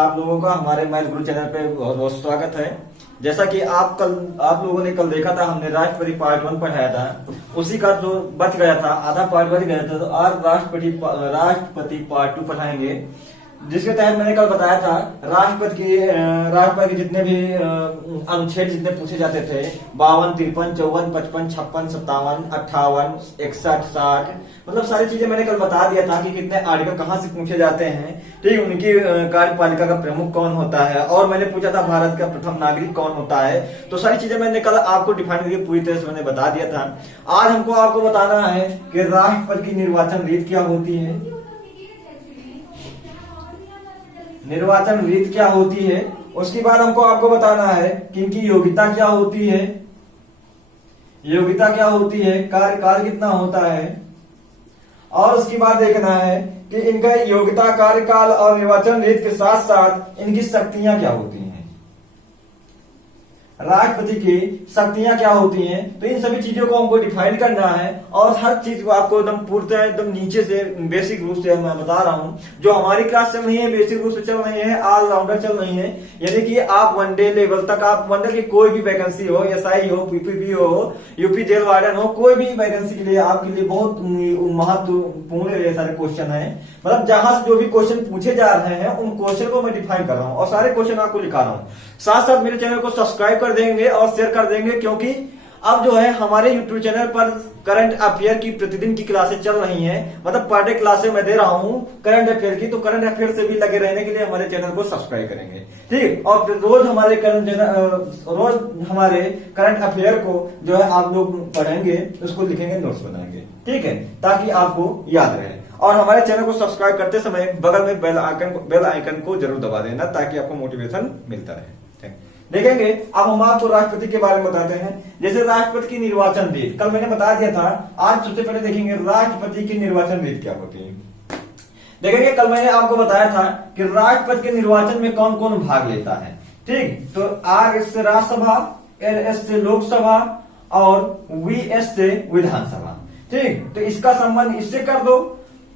आप लोगों का हमारे मैथ गुरु चैनल पे बहुत बहुत स्वागत है। जैसा कि आप लोगों ने कल देखा था, हमने राष्ट्रपति पार्ट 1 पढ़ाया था, उसी का जो बच गया था, आधा पार्ट बच गया था, तो आज राष्ट्रपति पार्ट 2 पढ़ाएंगे, जिसके तहत मैंने कल बताया था राष्ट्रपति के जितने भी अनुच्छेद जितने पूछे जाते थे, 52, 53, 54, 55, 56, 57, 58, 61, 60, मतलब सारी चीजें मैंने कल बता दिया था कि कितने आर्टिकल कहाँ से पूछे जाते हैं। ठीक, उनकी कार्यपालिका का प्रमुख कौन होता है, और मैंने पूछा था भारत का प्रथम नागरिक कौन होता है। तो सारी चीजें मैंने कल आपको डिफाइन करके पूरी तरह से मैंने बता दिया था। आज हमको आपको बताना है कि राष्ट्रपति की निर्वाचन रीत क्या होती है, निर्वाचन रीत क्या होती है। उसके बाद हमको आपको बताना है कि इनकी योग्यता क्या होती है, योग्यता क्या होती है, कार्यकाल कितना होता है, और उसके बाद देखना है कि इनका योग्यता, कार्यकाल और निर्वाचन रीत के साथ साथ इनकी शक्तियां क्या होती हैं, राष्ट्रपति की शक्तियां क्या होती हैं। तो इन सभी चीजों को हमको डिफाइन करना है, और हर चीज को आपको एकदम पूर्णतः एकदम नीचे से बेसिक रूप से मैं बता रहा हूं, जो हमारी क्लास चल रही है, बेसिक रूप से चल रही है, ऑलराउंडर चल रही है। यानी कि आप वनडे लेवल तक, आप वनडे की कोई भी वैकेंसी हो, एसआई हो, पीपीपी हो, यूपी जेल वार्डन हो, कोई भी वैकेंसी के लिए आपके लिए बहुत महत्वपूर्ण ये सारे क्वेश्चन है। मतलब जहां से जो भी क्वेश्चन पूछे जा रहे हैं उन क्वेश्चन को मैं डिफाइन कर रहा हूं, और सारे क्वेश्चन आपको लिखा रहा हूं। साथ साथ मेरे चैनल को सब्सक्राइब कर देंगे और शेयर कर देंगे, क्योंकि अब जो है हमारे YouTube चैनल पर करंट अफेयर की प्रतिदिन की क्लासेस चल रही हैं। मतलब पर डे क्लासेस मैं दे रहा हूं करंट अफेयर की, तो करंट अफेयर से भी लगे रहने के लिए हमारे चैनल को सब्सक्राइब करेंगे। ठीक, और रोज हमारे करंट अफेयर को जो है आप लोग पढ़ेंगे, उसको लिखेंगे, नोट्स बनाएंगे। ठीक है, ताकि आपको याद रहे। और हमारे चैनल को सब्सक्राइब करते समय बगल में बेल आइकन को जरूर दबा देना, ताकि आपको मोटिवेशन मिलता रहे। देखेंगे अब हम आपको राष्ट्रपति के बारे में बताते हैं। जैसे राष्ट्रपति की निर्वाचन रीत कल मैंने बता दिया था, आज सबसे पहले देखेंगे राष्ट्रपति की निर्वाचन रीत क्या होती है। देखेंगे कल मैंने आपको बताया था कि राष्ट्रपति के निर्वाचन में कौन कौन भाग लेता है। ठीक, तो आर से राज्यसभा, एल एस से लोकसभा, और वी एस से विधानसभा। ठीक, तो इसका संबंध इससे कर दो,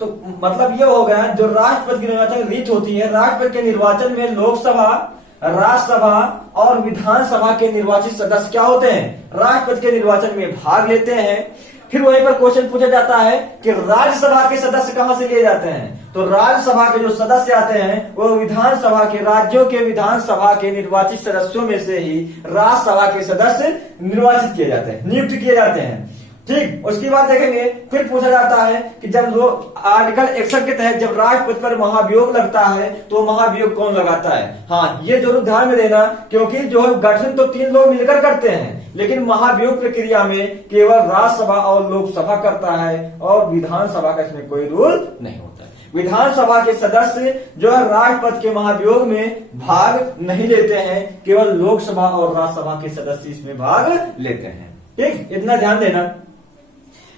तो मतलब ये हो गया जो राष्ट्रपति की निर्वाचन रीत होती है, राष्ट्रपति के निर्वाचन में लोकसभा, राज्यसभा और विधानसभा के निर्वाचित सदस्य क्या होते हैं, राष्ट्रपति के निर्वाचन में भाग लेते हैं। फिर वहीं पर क्वेश्चन पूछा जाता है कि राज्यसभा के सदस्य कहां से लिए जाते हैं। तो राज्यसभा के जो सदस्य आते हैं वो विधानसभा के, राज्यों के विधानसभा के निर्वाचित सदस्यों में से ही राज्यसभा के सदस्य निर्वाचित किए जाते हैं, नियुक्त किए जाते हैं। ठीक, उसके बाद देखेंगे फिर पूछा जाता है कि जब आर्टिकल 61 के तहत जब राष्ट्रपति पर महाभियोग लगता है तो महाभियोग कौन लगाता है। हाँ, ये जरूर ध्यान में देना, क्योंकि जो है गठन तो 3 लोग मिलकर करते हैं, लेकिन महाभियोग प्रक्रिया में केवल राज्यसभा और लोकसभा करता है, और विधानसभा का इसमें कोई रूल नहीं होता है। विधानसभा के सदस्य जो है राष्ट्रपति के महाभियोग में भाग नहीं लेते हैं, केवल लोकसभा और राज्यसभा के सदस्य इसमें भाग लेते हैं। ठीक, इतना ध्यान देना।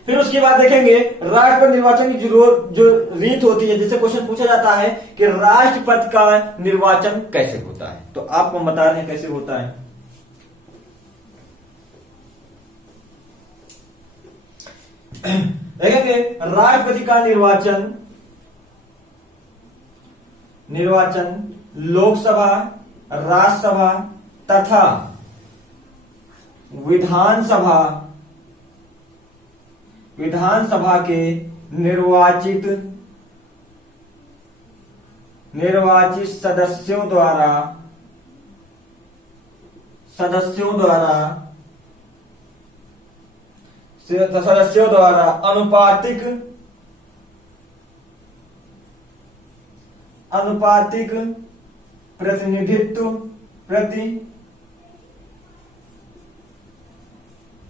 फिर उसके बाद देखेंगे राष्ट्रपति निर्वाचन की जो रीत होती है। जैसे क्वेश्चन पूछा जाता है कि राष्ट्रपति का निर्वाचन कैसे होता है, तो आपको बता रहे हैं कैसे होता है। देखेंगे राष्ट्रपति का निर्वाचन लोकसभा, राज्यसभा तथा विधानसभा के निर्वाचित सदस्यों द्वारा अनुपातिक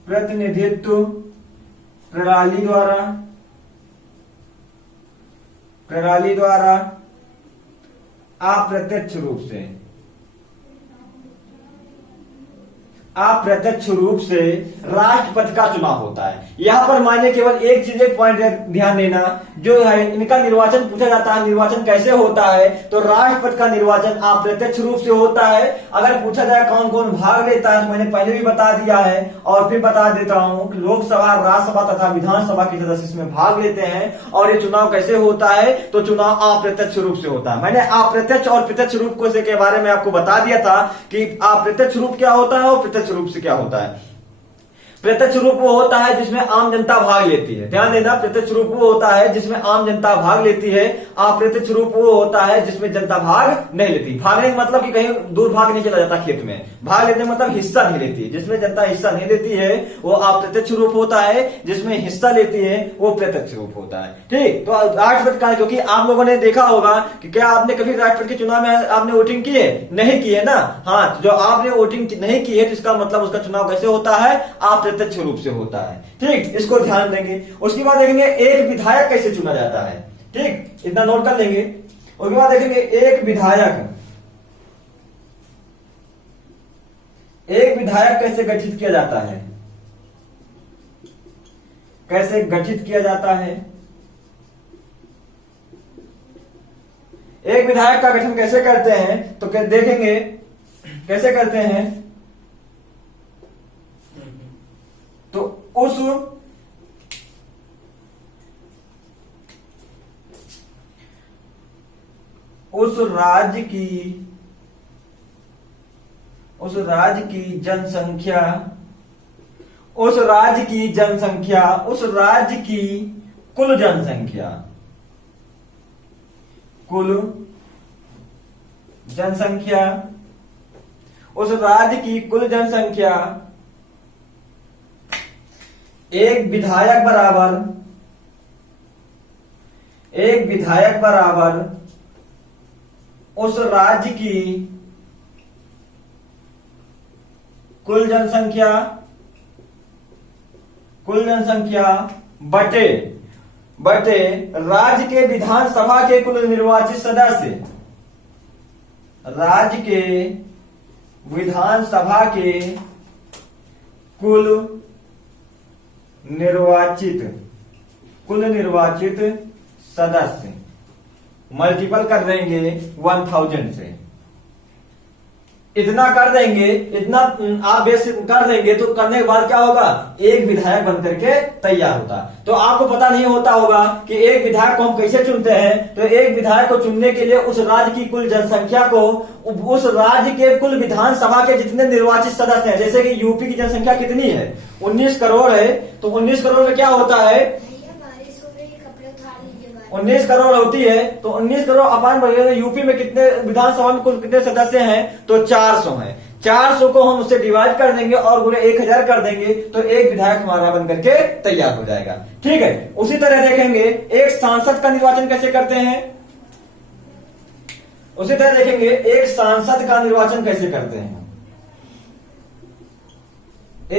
प्रतिनिधित्व प्रणाली द्वारा अप्रत्यक्ष रूप से अप्रत्यक्ष रूप से राष्ट्रपति का चुनाव होता है। यहाँ पर माने केवल एक चीज, एक पॉइंट ध्यान देना, जो है इनका निर्वाचन पूछा जाता है, निर्वाचन कैसे होता है, तो राष्ट्रपति का निर्वाचन अप्रत्यक्ष रूप से होता है। अगर पूछा जाए कौन कौन भाग लेता है, तो मैंने पहले भी बता दिया है और फिर बता देता हूं कि लोकसभा, राज्यसभा तथा विधानसभा के सदस्य इसमें भाग लेते हैं। और ये चुनाव कैसे होता है, तो चुनाव अप्रत्यक्ष रूप से होता है। मैंने अप्रत्यक्ष और प्रत्यक्ष रूप के बारे में आपको बता दिया था कि अप्रत्यक्ष रूप क्या होता है और प्रत्यक्ष रूप से क्या होता है। प्रत्यक्ष रूप वो होता है जिसमें आम जनता भाग लेती है, ध्यान देना। प्रत्यक्ष रूप वो होता है जिसमें आम जनता भाग लेती है। अप्रत्यक्ष रूप वो होता है जिसमें जनता भाग नहीं लेती। भागने का मतलब कि कहीं दूर भाग नहीं चला जाता खेत में, भाग लेने मतलब हिस्सा नहीं लेती है। जिसमें जनता हिस्सा नहीं लेती है वो अप्रत्यक्ष रूप होता है, जिसमें हिस्सा लेती है वो प्रत्यक्ष रूप होता है। ठीक, तो राष्ट्रपति का, क्योंकि आप लोगों ने देखा होगा कि क्या आपने कभी राष्ट्रपति के चुनाव में आपने वोटिंग की है? नहीं की है ना। हाँ, जो आपने वोटिंग नहीं की है तो इसका मतलब उसका चुनाव कैसे होता है? अप्रत्यक्ष रूप से होता है। ठीक, इसको ध्यान देंगे। उसके बाद देखेंगे एक विधायक कैसे चुना जाता है। ठीक, इतना नोट कर लेंगे। उसके बाद देखेंगे एक विधायक कैसे गठित किया जाता है। कैसे गठित किया जाता है, एक विधायक का गठन कैसे करते हैं, तो देखेंगे कैसे करते हैं। तो उस राज्य की जनसंख्या, उस राज्य की कुल जनसंख्या, उस राज्य की कुल जनसंख्या एक विधायक बराबर उस राज्य की कुल जनसंख्या बटे राज्य के विधानसभा के कुल निर्वाचित सदस्य, राज्य के विधानसभा के कुल निर्वाचित सदस्य मल्टीपल कर देंगे 1000 से। इतना कर देंगे, इतना आप बेस कर देंगे तो करने के बाद क्या होगा, एक विधायक बनकर के तैयार होता। तो आपको पता नहीं होता होगा कि एक विधायक को हम कैसे चुनते हैं। तो एक विधायक को चुनने के लिए उस राज्य की कुल जनसंख्या को, उस राज्य के कुल विधानसभा के जितने निर्वाचित सदस्य हैं, जैसे कि यूपी की जनसंख्या कितनी है, 19 करोड़ है। तो 19 करोड़ में क्या होता है, 19 करोड़ होती है। तो 19 करोड़ अपान यूपी में कितने, विधानसभा में कुल कितने सदस्य हैं, तो 400 हैं। 400 को हम उससे डिवाइड कर देंगे और गुणे 1000 कर देंगे, तो एक विधायक हमारा बनकर के तैयार हो जाएगा। ठीक है, उसी तरह देखेंगे एक सांसद का निर्वाचन कैसे करते हैं। उसी तरह देखेंगे एक सांसद का निर्वाचन कैसे करते हैं।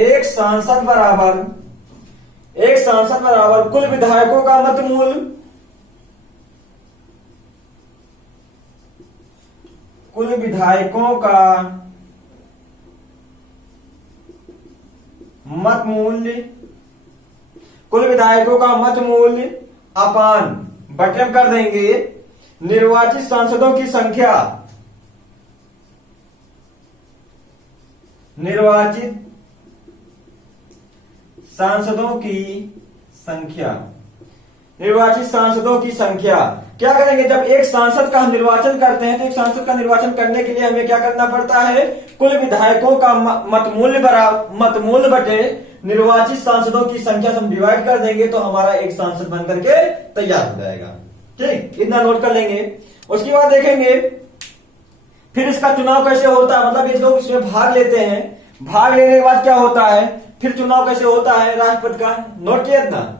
एक सांसद बराबर कुल विधायकों का मतमूल, कुल विधायकों का मत मूल्य अपान बटे कर देंगे निर्वाचित सांसदों की संख्या, निर्वाचित सांसदों की संख्या। क्या करेंगे, जब एक सांसद का हम निर्वाचन करते हैं तो एक सांसद का निर्वाचन करने के लिए हमें क्या करना पड़ता है, कुल विधायकों का मतमूल्य बटे निर्वाचित सांसदों की संख्या से हम डिवाइड कर देंगे, तो हमारा एक सांसद बनकर के तैयार हो जाएगा। ठीक, इतना नोट कर लेंगे। उसके बाद देखेंगे फिर इसका चुनाव कैसे होता है, मतलब ये लोग इसमें भाग लेते हैं। भाग लेने के बाद क्या होता है, फिर चुनाव कैसे होता है राष्ट्रपति का, नोट किया इतना।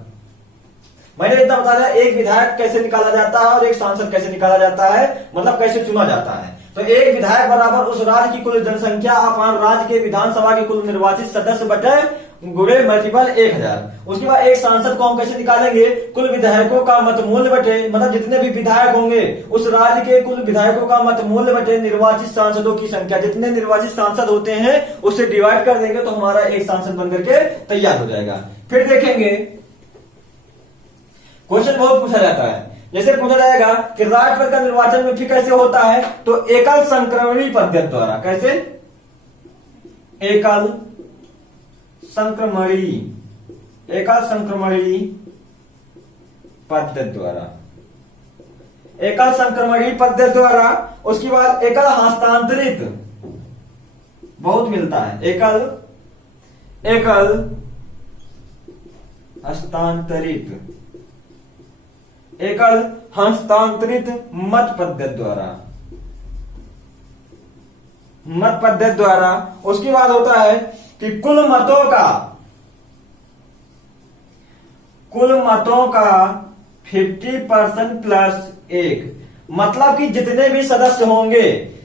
मैंने इतना बता दिया, एक विधायक कैसे निकाला जाता है और एक सांसद कैसे निकाला जाता है, मतलब कैसे चुना जाता है। तो एक विधायक बराबर उस राज्य की कुल जनसंख्या अपान राज्य के विधानसभा के कुल निर्वाचित सदस्य बटे गुणे मल्टीपल 1000। उसके बाद एक सांसद को हम कैसे निकालेंगे, कुल विधायकों का मत मूल्य बटे, मतलब जितने भी विधायक होंगे उस राज्य के कुल विधायकों का मत मूल्य बटे निर्वाचित सांसदों की संख्या। जितने निर्वाचित सांसद होते हैं उससे डिवाइड कर देंगे तो हमारा एक सांसद बनकर के तैयार हो जाएगा। फिर देखेंगे क्वेश्चन बहुत पूछा जाता है, जैसे पूछा जाएगा कि राष्ट्रपति का निर्वाचन में फिर कैसे होता है, तो एकल संक्रमणी पद्धति द्वारा। कैसे, एकल संक्रमणी पद्धति द्वारा, एकल संक्रमणी पद्धति द्वारा। उसके बाद एकल हस्तांतरित, बहुत मिलता है, एकल हस्तांतरित मत पद्धति द्वारा। उसके बाद होता है कि कुल मतों का 50% प्लस 1, मतलब कि जितने भी सदस्य होंगे,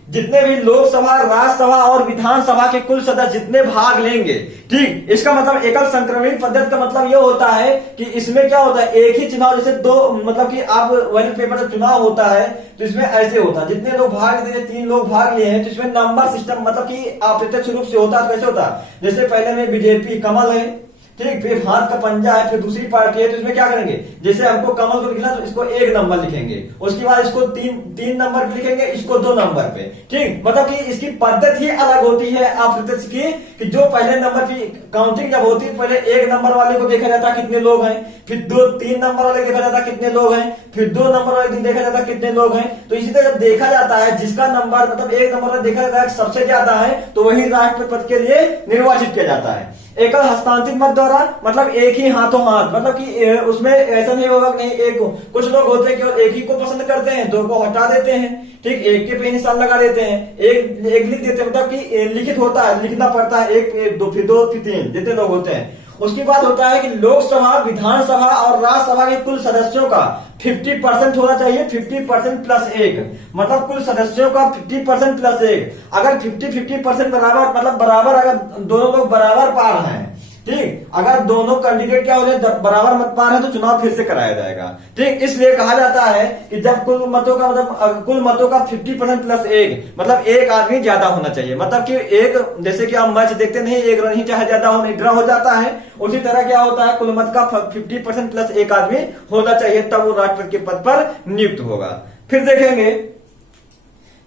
जितने भी लोकसभा, राज्यसभा और विधानसभा के कुल सदस्य जितने भाग लेंगे, ठीक, इसका मतलब एकल संक्रमणित पद्धति का मतलब यह होता है कि इसमें क्या होता है, एक ही चुनाव, जैसे दो, मतलब कि आप बैलेट पेपर से चुनाव होता है तो इसमें ऐसे होता है, जितने लोग भाग दे, 3 लोग भाग लिए हैं तो इसमें नंबर सिस्टम, मतलब कि अप्रत्यक्ष रूप से होता है। कैसे होता है, जैसे पहले में बीजेपी कमल है, ठीक, फिर हाथ का पंजा है, फिर दूसरी पार्टी है, तो इसमें क्या करेंगे, जैसे हमको कमल को लिखना तो इसको 1 नंबर लिखेंगे, उसके बाद इसको 3 नंबर पे लिखेंगे, इसको 2 नंबर पे, ठीक, मतलब कि इसकी पद्धति अलग होती है अप्रत्यक्ष की, कि जो पहले नंबर की काउंटिंग जब होती है, पहले 1 नंबर वाले को देखा जाता है कितने लोग हैं, फिर 3 नंबर वाले देखा जाता है कितने लोग हैं, फिर 2 नंबर वाले देखा जाता है कितने लोग हैं। तो इसी तरह जब देखा जाता है जिसका नंबर, मतलब 1 नंबर वाला देखा जाता है सबसे ज्यादा है, तो वही राष्ट्रपति पद के लिए निर्वाचित किया जाता है। एकल हस्तांतरित मत द्वारा, मतलब एक ही हाथों हाथ, मतलब कि उसमें ऐसा नहीं होगा कि नहीं, एक कुछ लोग होते हैं कि एक ही को पसंद करते हैं, 2 को हटा देते हैं, ठीक, एक के पे निशान लगा देते हैं, एक लिख देते हैं, मतलब कि लिखित होता है, लिखना पड़ता है, 1 2 फिर 2 फिर 3 जितने लोग होते हैं। उसके बाद होता है कि लोकसभा, विधानसभा और राज्यसभा के कुल सदस्यों का 50% होना चाहिए, 50% प्लस 1, मतलब कुल सदस्यों का 50% प्लस 1। अगर 50% बराबर, मतलब बराबर, अगर दोनों लोग बराबर पा रहे हैं, ठीक, अगर दोनों कैंडिडेट क्या हो रहे हैं, बराबर मत पा रहे हैं, तो चुनाव फिर से कराया जाएगा, ठीक। इसलिए कहा जाता है कि जब कुल मतों का, मतलब कुल मतों का 50% प्लस 1, मतलब एक आदमी ज्यादा होना चाहिए, मतलब कि एक, जैसे कि हम मैच देखते नहीं, 1 रन ही चाहे ज्यादा हो, ड्रा हो जाता है, उसी तरह क्या होता है, कुल मत का 50% प्लस 1 आदमी होना चाहिए, तब वो राष्ट्रपति के पद पर नियुक्त होगा। फिर देखेंगे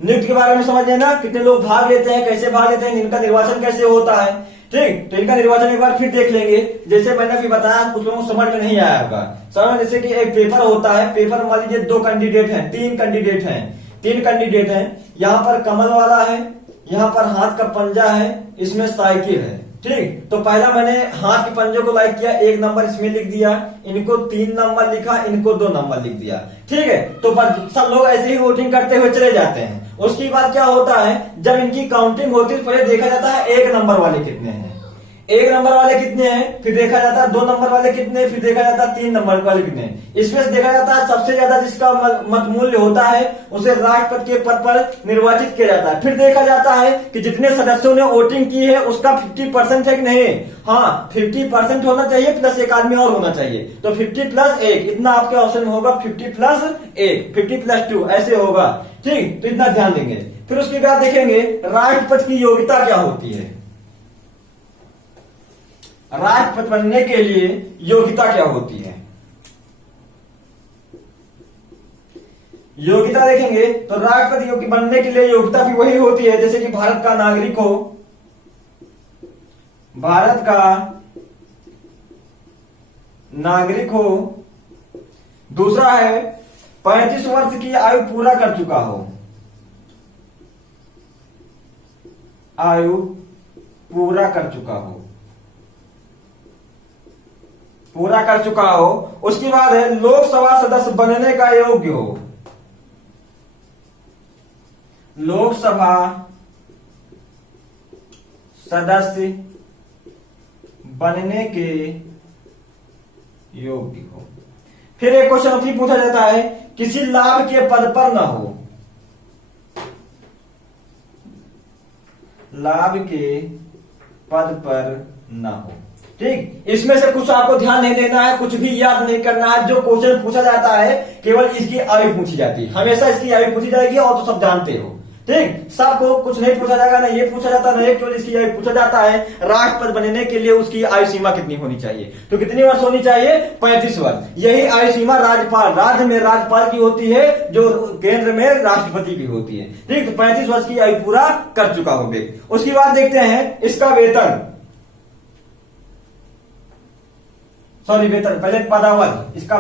नियुक्त के बारे में, समझ लेना कितने लोग भाग लेते हैं, कैसे भाग लेते हैं, इनका निर्वाचन कैसे होता है, ठीक। तो इनका निर्वाचन एक बार फिर देख लेंगे। जैसे मैंने अभी बताया, कुछ लोगों को समझ में नहीं आया होगा, समझ, जैसे कि एक पेपर होता है, पेपर में मान लीजिए 2 कैंडिडेट हैं, 3 कैंडिडेट हैं, यहाँ पर कमल वाला है, यहाँ पर हाथ का पंजा है, इसमें साइकिल है, ठीक। तो पहला मैंने हाथ के पंजों को लाइक किया, 1 नंबर इसमें लिख दिया, इनको 3 नंबर लिखा, इनको 2 नंबर लिख दिया, ठीक है। तो सब लोग ऐसे ही वोटिंग करते हुए चले जाते हैं। उसके बाद क्या होता है, जब इनकी काउंटिंग होती है, पहले देखा जाता है 1 नंबर वाले कितने हैं, 1 नंबर वाले कितने हैं, फिर देखा जाता है 2 नंबर वाले कितने, फिर देखा जाता है 3 नंबर वाले कितने हैं। इसमें से देखा जाता है सबसे ज्यादा जिसका मत मूल्य होता है उसे राष्ट्रपति के पद पर निर्वाचित किया जाता है। फिर देखा जाता है कि जितने सदस्यों ने वोटिंग की है उसका 50% है कि नहीं, हाँ 50% होना चाहिए, प्लस 1 आदमी और होना चाहिए, तो 50 प्लस 1, इतना आपके ऑप्शन में होगा, 50 प्लस 1, 50 प्लस 2 ऐसे होगा, ठीक। तो इतना ध्यान देंगे। फिर उसके बाद देखेंगे राष्ट्रपति की योग्यता क्या होती है, राष्ट्रपति बनने के लिए योग्यता क्या होती है। योग्यता देखेंगे तो राष्ट्रपति बनने के लिए योग्यता भी वही होती है जैसे कि भारत का नागरिक हो, भारत का नागरिक हो, दूसरा है 35 वर्ष की आयु पूरा कर चुका हो, आयु पूरा कर चुका हो, पूरा कर चुका हो। उसके बाद है लोकसभा सदस्य बनने का योग्य हो, लोकसभा सदस्य बनने के योग्य हो। फिर एक क्वेश्चन भी पूछा जाता है, किसी लाभ के पद पर न हो, लाभ के पद पर न हो, ठीक, इसमें से कुछ आपको ध्यान नहीं देना है, कुछ भी याद नहीं करना है। जो क्वेश्चन पूछा जाता है केवल इसकी आयु पूछी जाती है, हमेशा इसकी आयु पूछी जाएगी, और तो सब जानते हो। ठीक, सबको कुछ नहीं पूछा जाएगा, ना ये पूछा जाता है, ना केवल इसकी आयु पूछा जाता है। राष्ट्रपति बनने के लिए उसकी आयु सीमा कितनी होनी चाहिए, तो कितनी वर्ष होनी चाहिए? 35 वर्ष। यही आयु सीमा राज्यपाल, राज्य में राज्यपाल की होती है, जो केंद्र में राष्ट्रपति की होती है। ठीक, तो 35 वर्ष की आयु पूरा कर चुका हो व्यक्ति। उसके बाद देखते हैं इसका वेतन, सॉरी वेतन पहले पदावधि, इसका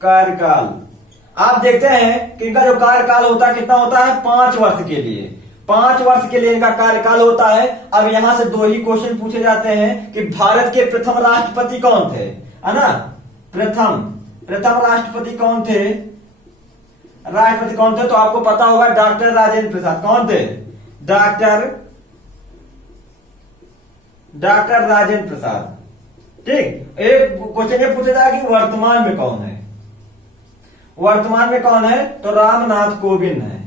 कार्यकाल। आप देखते हैं कि इनका जो कार्यकाल होता है कितना होता है? 5 वर्ष के लिए। 5 वर्ष के लिए इनका कार्यकाल होता है। अब यहां से 2 ही क्वेश्चन पूछे जाते हैं कि भारत के प्रथम राष्ट्रपति कौन थे, है ना? प्रथम राष्ट्रपति कौन थे? तो आपको पता होगा डॉक्टर राजेंद्र प्रसाद। कौन थे? डॉक्टर राजेंद्र प्रसाद। ठीक, एक क्वेश्चन ये पूछा जाएगा कि वर्तमान में कौन है? तो रामनाथ कोविंद है।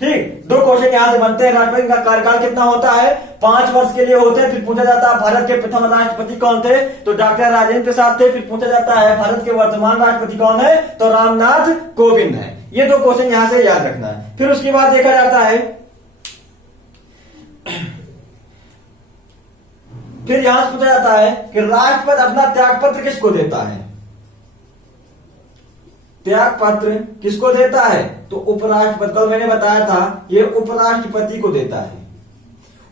ठीक, 2 क्वेश्चन यहां से बनते हैं। राष्ट्रपति का कार्यकाल कितना होता है? 5 वर्ष के लिए होते हैं। फिर पूछा जाता है भारत के प्रथम राष्ट्रपति कौन थे, तो डॉक्टर राजेंद्र प्रसाद थे। फिर पूछा जाता है भारत के वर्तमान राष्ट्रपति कौन है, तो रामनाथ कोविंद है। ये 2 क्वेश्चन यहां से याद रखना है। फिर उसके बाद देखा जाता है, फिर यहां से पूछा जाता है कि राष्ट्रपति अपना त्यागपत्र किसको देता है? त्यागपत्र किसको देता है? तो उपराष्ट्रपति। कल मैंने बताया था ये उपराष्ट्रपति को देता है।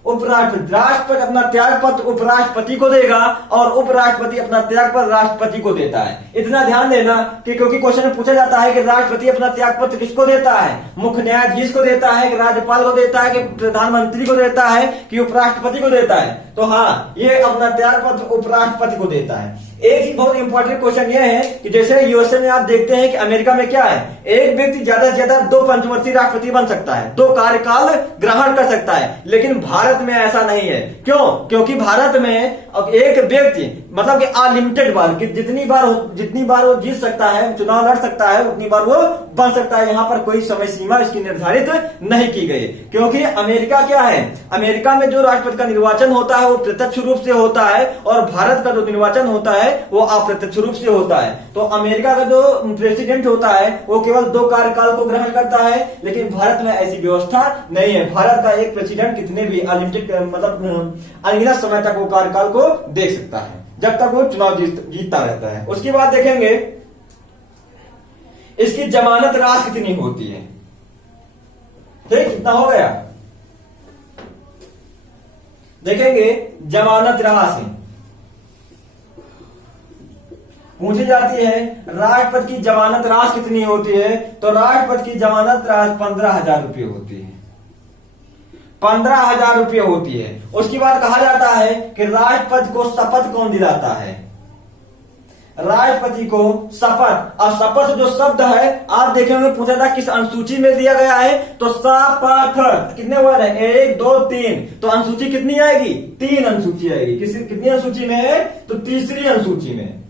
राष्ट्रपति अपना त्यागपत्र उपराष्ट्रपति को देगा, और उपराष्ट्रपति अपना त्यागपत्र राष्ट्रपति को देता है। इतना ध्यान देना कि क्योंकि क्वेश्चन में पूछा जाता है कि राष्ट्रपति अपना त्यागपत्र किसको देता है? मुख्य न्यायाधीश को देता है, कि राज्यपाल को देता है, कि प्रधानमंत्री को देता है, कि उपराष्ट्रपति को देता है? तो हाँ, ये अपना त्यागपत्र उपराष्ट्रपति को देता है। एक ही बहुत इंपॉर्टेंट क्वेश्चन ये है कि जैसे यूएसए में आप देखते हैं कि अमेरिका में क्या है, एक व्यक्ति ज्यादा से ज्यादा 2 पंचवर्षीय राष्ट्रपति बन सकता है, 2 कार्यकाल ग्रहण कर सकता है। लेकिन भारत में ऐसा नहीं है। क्यों? क्योंकि भारत में अब एक व्यक्ति मतलब कि अनलिमिटेड बार, कि जितनी बार वो जीत सकता है, चुनाव लड़ सकता है, उतनी बार वो बन सकता है। यहाँ पर कोई समय सीमा इसकी निर्धारित नहीं की गई। क्योंकि अमेरिका क्या है, अमेरिका में जो राष्ट्रपति का निर्वाचन होता है वो प्रत्यक्ष रूप से होता है, और भारत का जो निर्वाचन होता है वो अप्रत्यक्ष रूप से होता है। तो अमेरिका का जो प्रेसिडेंट होता है वो केवल 2 कार्यकाल को ग्रहण करता है, लेकिन भारत में ऐसी व्यवस्था नहीं है। भारत का एक प्रेसिडेंट कितने भी अनलिमिटेड मतलब अनगिनत समय तक वो कार्यकाल को देख सकता है, जब तक वो चुनाव जीतता रहता है। उसके बाद देखेंगे इसकी जमानत राशि कितनी होती है। ठीक, कितना हो गया? देखेंगे जमानत राशि पूछी जाती है। राष्ट्रपति की जमानत राशि कितनी होती है, तो राष्ट्रपति की जमानत राशि 15,000 रुपये होती है। 15,000 रुपये होती है। उसके बाद कहा जाता है कि राष्ट्रपति को शपथ कौन दिलाता है? राष्ट्रपति को शपथ। और शपथ जो शब्द है आप देखेंगे पूछा था किस अनुसूची में दिया गया है, तो शपथ कितने वर्ड है? 1 2 3। तो अनुसूची कितनी आएगी? 3 अनुसूची आएगी। कितनी अनुसूची में है? तो तीसरी अनुसूची में।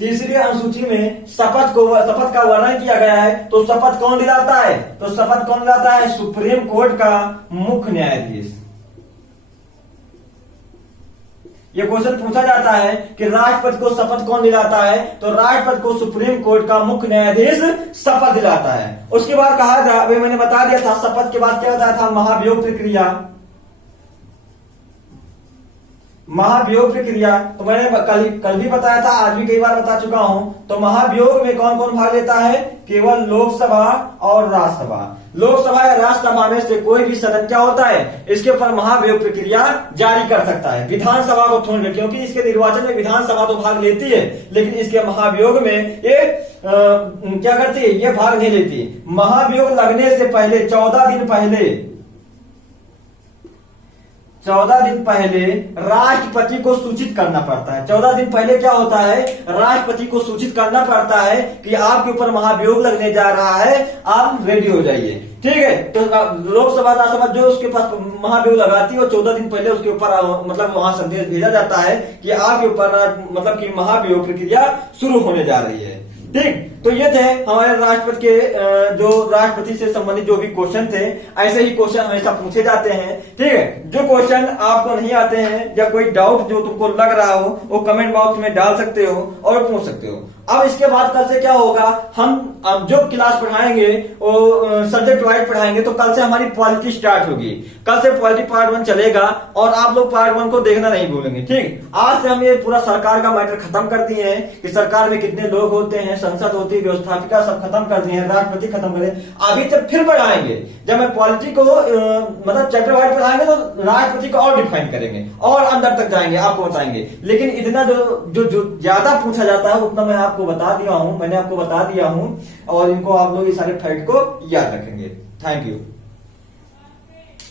तीसरी अनुसूची में शपथ का वर्णन किया गया है। तो शपथ कौन दिलाता है? तो शपथ कौन दिलाता है? सुप्रीम कोर्ट का मुख्य न्यायाधीश। यह क्वेश्चन पूछा जाता है कि राष्ट्रपति को शपथ कौन दिलाता है, तो राष्ट्रपति को सुप्रीम कोर्ट का मुख्य न्यायाधीश शपथ दिलाता है। उसके बाद कहा था, अभी मैंने बता दिया था, शपथ के बाद क्या बताया था? महाभियोग प्रक्रिया। महाभियोग प्रक्रिया तो मैंने कल भी बताया था, आज भी कई बार बता चुका हूं। तो महाभियोग में कौन कौन भाग लेता है? केवल लोकसभा और राज्यसभा। लोकसभा या राज्यसभा में से कोई भी सदन क्या होता है, इसके ऊपर महाभियोग प्रक्रिया जारी कर सकता है। विधानसभा को छोड़ के, क्योंकि इसके निर्वाचन में विधानसभा तो भाग लेती है, लेकिन इसके महाभियोग में ये क्या करती है? ये भाग नहीं लेती। महाभियोग लगने से पहले 14 दिन पहले राष्ट्रपति को सूचित करना पड़ता है। 14 दिन पहले क्या होता है? राष्ट्रपति को सूचित करना पड़ता है कि आपके ऊपर महाभियोग लगने जा रहा है, आप रेडी हो जाइए। ठीक है, तो लोकसभा राज्यसभा जो उसके पास महाभियोग लगाती है, 14 दिन पहले उसके ऊपर मतलब वहां संदेश भेजा जाता है कि आपके ऊपर मतलब कि महाभियोग प्रक्रिया शुरू होने जा रही है। ठीक, तो ये थे हमारे राष्ट्रपति के जो राष्ट्रपति से संबंधित जो भी क्वेश्चन थे। ऐसे ही क्वेश्चन हमेशा पूछे जाते हैं। ठीक है, जो क्वेश्चन आपको नहीं आते हैं या कोई डाउट जो तुमको लग रहा हो वो कमेंट बॉक्स में डाल सकते हो और पूछ सकते हो। अब इसके बाद कल से क्या होगा, हम जो क्लास पढ़ाएंगे वो सब्जेक्ट वाइज पढ़ाएंगे। तो कल से हमारी पॉलिटी स्टार्ट होगी। कल से पॉलिटी पार्ट 1 चलेगा और आप लोग पार्ट 1 को देखना नहीं भूलेंगे। ठीक, आज से हम ये पूरा सरकार का मैटर खत्म कर दिए हैं कि सरकार में कितने लोग होते हैं, संसद होती है, व्यवस्थापिका सब खत्म कर दिए हैं, राष्ट्रपति खत्म कर दिए। अभी तक फिर बढ़ाएंगे, जब मैं पॉलिटी को मतलब चैप्टर वाइज पढ़ाएंगे तो राष्ट्रपति को और डिफाइन करेंगे और अंदर तक जाएंगे, आपको बताएंगे। लेकिन इतना जो ज्यादा पूछा जाता है उतना मैं आपको बता दिया हूं, मैंने आपको बता दिया हूं और इनको आप लोग ये सारे फैक्ट को याद रखेंगे। Thank you.